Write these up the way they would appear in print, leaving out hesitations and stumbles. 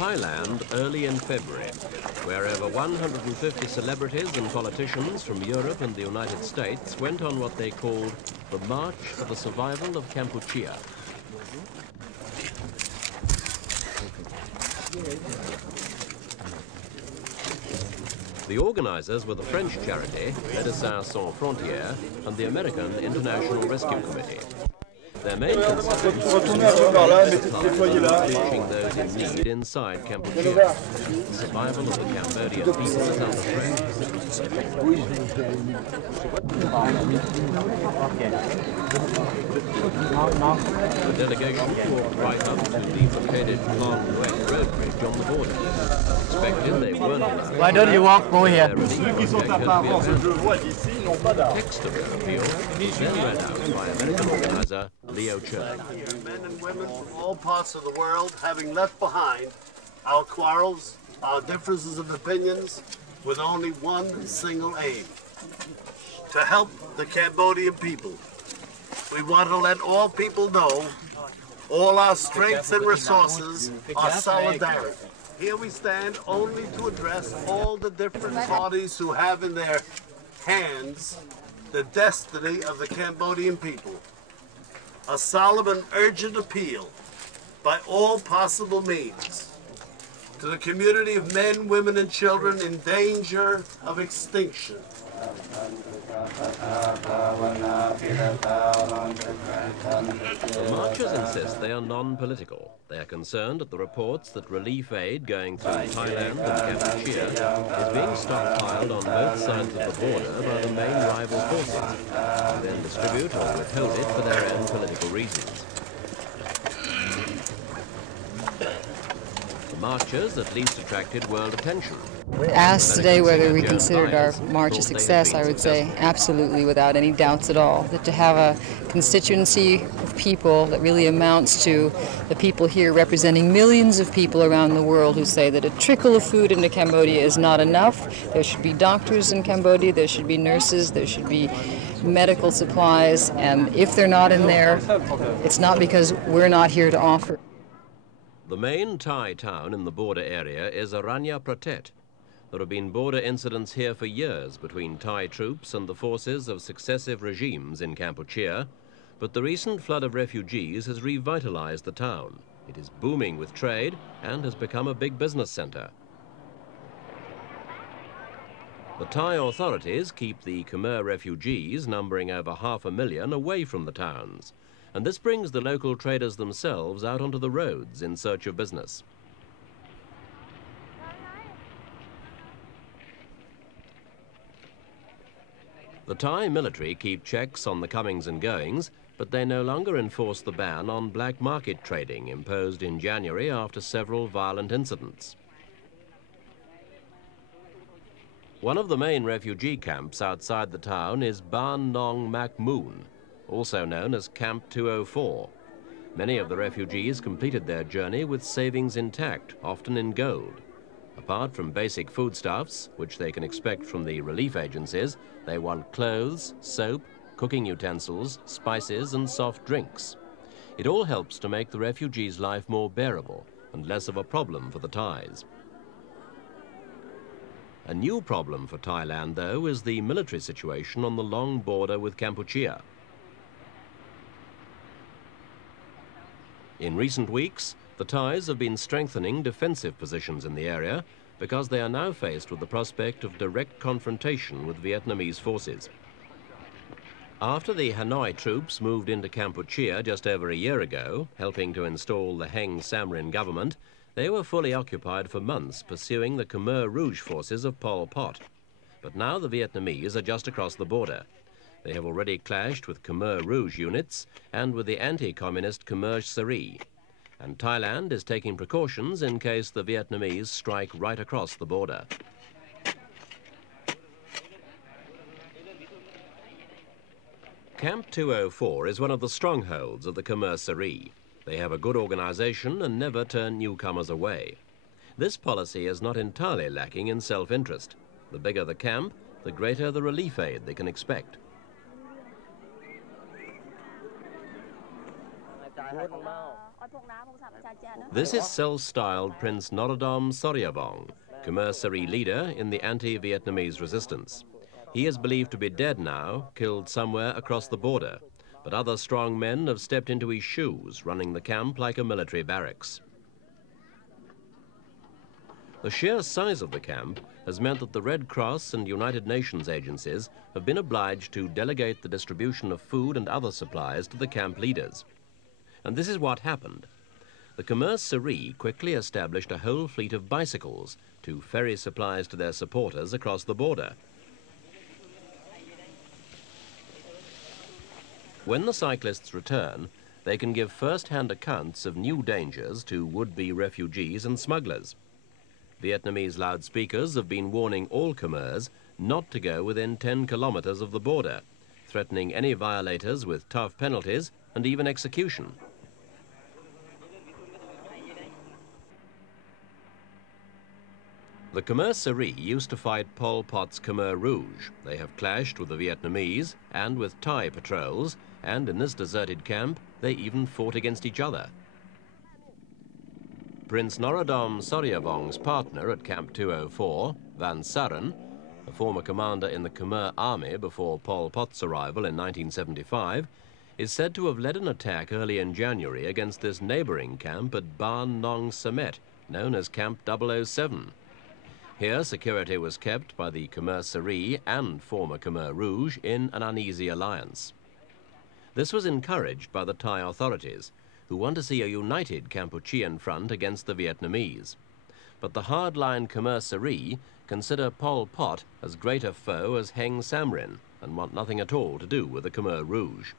Thailand early in February, where over 150 celebrities and politicians from Europe and the United States went on what they called the March for the Survival of Kampuchea. The organizers were the French charity Médecins Sans Frontières and the American International Rescue Committee. Their main concern was reaching those in need inside Kampuchea. The survival of the Cambodian people is under threat. The delegation walked right up to the blockaded long wet road bridge on the border. Expected they weren't allowed. Why don't you walk over here? The text of their appeal was then read out by American organizer Liv Ullmann. Men and women from all parts of the world, having left behind our quarrels, our differences of opinions, with only one single aim: to help the Cambodian people. We want to let all people know all our strengths and resources, our solidarity. Here we stand only to address all the different parties who have in their hands the destiny of the Cambodian people. A solemn and urgent appeal by all possible means to the community of men, women, and children in danger of extinction. The marchers insist they are non-political. They are concerned at the reports that relief aid going through Thailand and Kampuchea is being stockpiled on both sides of the border by the main rival forces, and then distribute or withhold it for their own political reasons. The marchers at least attracted world attention. Asked today whether we considered our march a success, I would say absolutely, without any doubts at all. That to have a constituency of people that really amounts to the people here representing millions of people around the world who say that a trickle of food into Cambodia is not enough. There should be doctors in Cambodia, there should be nurses, there should be medical supplies, and if they're not in there, it's not because we're not here to offer. The main Thai town in the border area is Aranya Pratet. There have been border incidents here for years between Thai troops and the forces of successive regimes in Kampuchea, but the recent flood of refugees has revitalized the town. It is booming with trade and has become a big business center. The Thai authorities keep the Khmer refugees, numbering over 500,000, away from the towns, and this brings the local traders themselves out onto the roads in search of business. The Thai military keep checks on the comings and goings, but they no longer enforce the ban on black market trading imposed in January after several violent incidents. One of the main refugee camps outside the town is Ban Nong Mak Moon, also known as Camp 204. Many of the refugees completed their journey with savings intact, often in gold. Apart from basic foodstuffs, which they can expect from the relief agencies, they want clothes, soap, cooking utensils, spices, and soft drinks. It all helps to make the refugees' life more bearable and less of a problem for the Thais. A new problem for Thailand, though, is the military situation on the long border with Kampuchea. In recent weeks, the Thais have been strengthening defensive positions in the area because they are now faced with the prospect of direct confrontation with Vietnamese forces. After the Hanoi troops moved into Kampuchea just over a year ago, helping to install the Heng Samrin government, they were fully occupied for months pursuing the Khmer Rouge forces of Pol Pot. But now the Vietnamese are just across the border. They have already clashed with Khmer Rouge units and with the anti-communist Khmer Serei. And Thailand is taking precautions in case the Vietnamese strike right across the border. Camp 204 is one of the strongholds of the Khmer Serei. They have a good organization and never turn newcomers away. This policy is not entirely lacking in self-interest. The bigger the camp, the greater the relief aid they can expect. This is self-styled Prince Norodom Soryabong, Khmer Serei leader in the anti-Vietnamese resistance. He is believed to be dead now, killed somewhere across the border, but other strong men have stepped into his shoes, running the camp like a military barracks. The sheer size of the camp has meant that the Red Cross and United Nations agencies have been obliged to delegate the distribution of food and other supplies to the camp leaders. And this is what happened. The Khmer Serei quickly established a whole fleet of bicycles to ferry supplies to their supporters across the border. When the cyclists return, they can give first-hand accounts of new dangers to would-be refugees and smugglers. Vietnamese loudspeakers have been warning all Khmers not to go within 10 kilometers of the border, threatening any violators with tough penalties and even execution. The Khmer Serei used to fight Pol Pot's Khmer Rouge. They have clashed with the Vietnamese and with Thai patrols, and in this deserted camp, they even fought against each other. Prince Norodom Soryabong's partner at Camp 204, Van Saren, a former commander in the Khmer army before Pol Pot's arrival in 1975, is said to have led an attack early in January against this neighboring camp at Ban Nong Samet, known as Camp 007. Here, security was kept by the Khmer Serei and former Khmer Rouge in an uneasy alliance. This was encouraged by the Thai authorities, who want to see a united Kampuchean front against the Vietnamese. But the hardline Khmer Serei consider Pol Pot as great a foe as Heng Samrin and want nothing at all to do with the Khmer Rouge.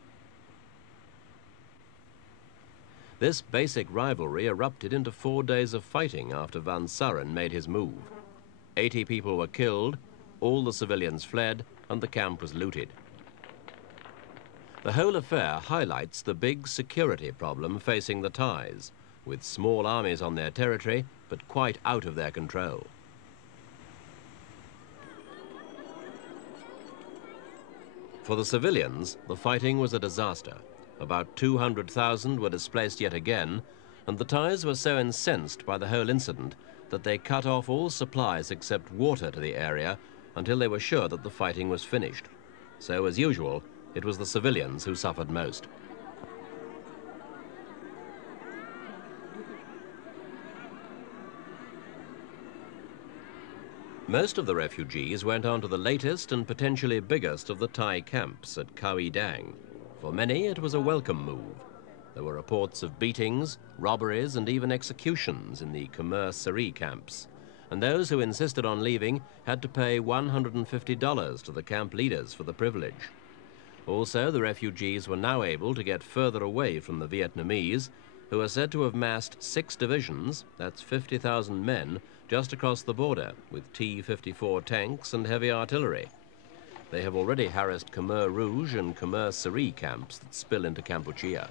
This basic rivalry erupted into 4 days of fighting after Van Saren made his move. 80 people were killed, all the civilians fled, and the camp was looted. The whole affair highlights the big security problem facing the Thais, with small armies on their territory, but quite out of their control. For the civilians, the fighting was a disaster. About 200,000 were displaced yet again, and the Thais were so incensed by the whole incident that they cut off all supplies except water to the area until they were sure that the fighting was finished. So, as usual, it was the civilians who suffered most. Most of the refugees went on to the latest and potentially biggest of the Thai camps at Khao Dang. For many, it was a welcome move. There were reports of beatings, robberies, and even executions in the Khmer Serei camps, and those who insisted on leaving had to pay $150 to the camp leaders for the privilege. Also, the refugees were now able to get further away from the Vietnamese, who are said to have massed 6 divisions, that's 50,000 men, just across the border, with T-54 tanks and heavy artillery. They have already harassed Khmer Rouge and Khmer Serei camps that spill into Kampuchea.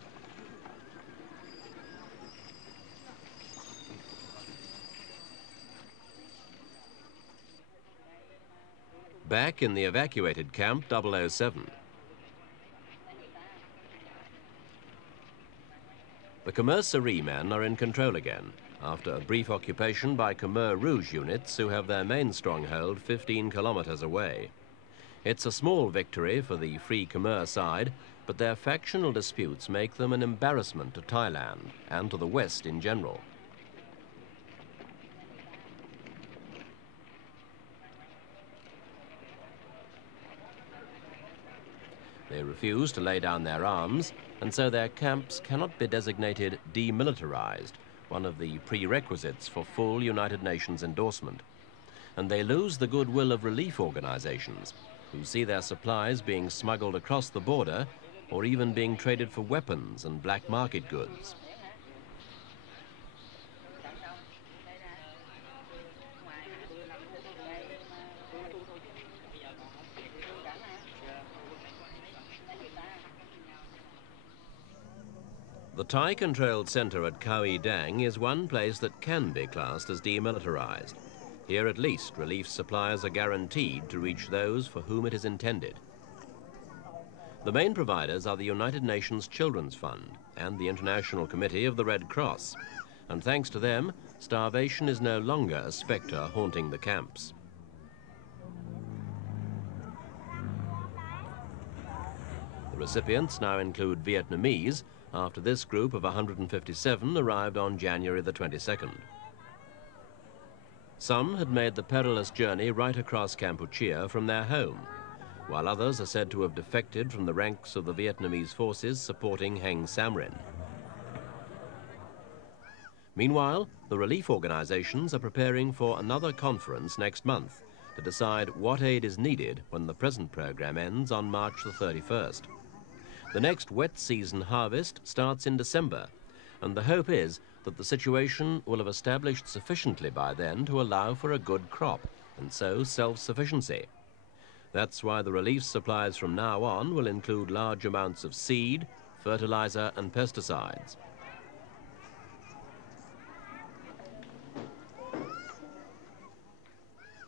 Back in the evacuated Camp 007. The Khmer Serei men are in control again, after a brief occupation by Khmer Rouge units who have their main stronghold 15 kilometers away. It's a small victory for the Free Khmer side, but their factional disputes make them an embarrassment to Thailand and to the West in general. They refuse to lay down their arms, and so their camps cannot be designated demilitarized, one of the prerequisites for full United Nations endorsement. And they lose the goodwill of relief organizations, who see their supplies being smuggled across the border or even being traded for weapons and black market goods. The Thai-controlled center at Khao Dang is one place that can be classed as demilitarized. Here at least relief supplies are guaranteed to reach those for whom it is intended. The main providers are the United Nations Children's Fund and the International Committee of the Red Cross. And thanks to them, starvation is no longer a spectre haunting the camps. The recipients now include Vietnamese, after this group of 157 arrived on January the 22nd. Some had made the perilous journey right across Kampuchea from their home, while others are said to have defected from the ranks of the Vietnamese forces supporting Heng Samrin. Meanwhile, the relief organizations are preparing for another conference next month to decide what aid is needed when the present program ends on March the 31st. The next wet season harvest starts in December, and the hope is that the situation will have established sufficiently by then to allow for a good crop, and so self-sufficiency. That's why the relief supplies from now on will include large amounts of seed, fertilizer and pesticides.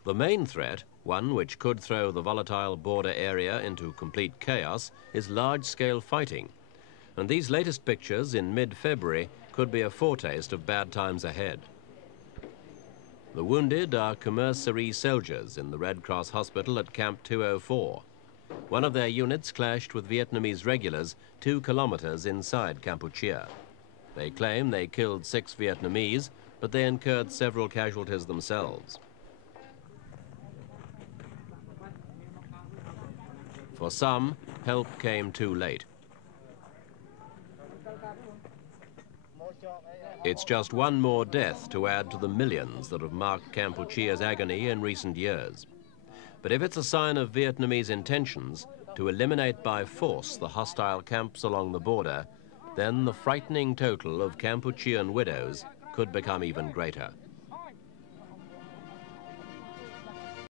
The main threat, one which could throw the volatile border area into complete chaos, is large-scale fighting. And these latest pictures in mid-February could be a foretaste of bad times ahead. The wounded are Khmer Serei soldiers in the Red Cross hospital at Camp 204. One of their units clashed with Vietnamese regulars 2 kilometers inside Kampuchea. They claim they killed 6 Vietnamese, but they incurred several casualties themselves. For some, help came too late. It's just one more death to add to the millions that have marked Kampuchea's agony in recent years. But if it's a sign of Vietnamese intentions to eliminate by force the hostile camps along the border, then the frightening total of Kampuchean widows could become even greater.